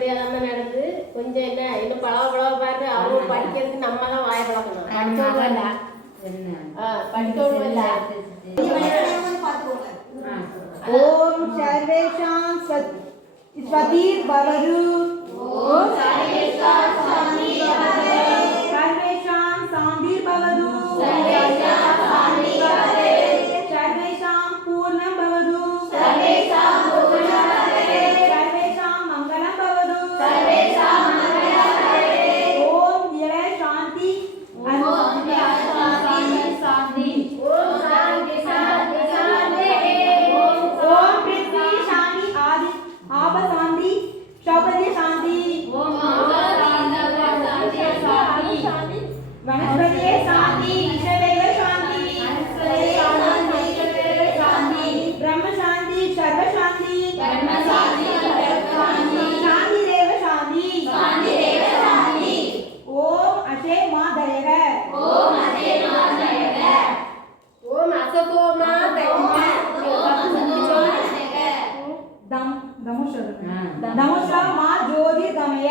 படிப்படியாக தான் நடந்து கொஞ்சம் என்ன இன்னும் பழவ பாரு அவங்க படிக்கிறதுக்கு நம்ம தான் வாய பழக்கணும். படிக்கவும் இல்லை படிக்கவும் இல்லை. ஓம் சர்வேஷாம் ஸ்வதீர் பவது. ஓம் சர்வேஷாம் சாந்திர் பவது. சர்வேஷாம் சாந்திர் பவது. சர்வேஷாம் சாந்திர் பவது. சர்வேஷாம் பூர்ணம் பவது. சர்வேஷாம் பூர்ணம் பவது. சர்வேஷாம் மங்களம் பவது. சர்வேஷாம் மங்களம் பவது. ஓம் திர சாந்தி. ஓம் திர சாந்தி சாந்தி. ஓம் சாந்தி சாந்தி சாந்தி. ओम पृथ्वी शांति आदि आप शांति शौपति शांति. ओम शांति शांति वनस्पति शांति ईश्वरदेव शांति शांति ब्रह्म शांति सर्व शांति शांति देव शांति शांति. ओम अशे मा दयग. ओम अशे मा दयग. ஓம் அசதோ மா தயக. दमुष मा ज्योतिर्गमय.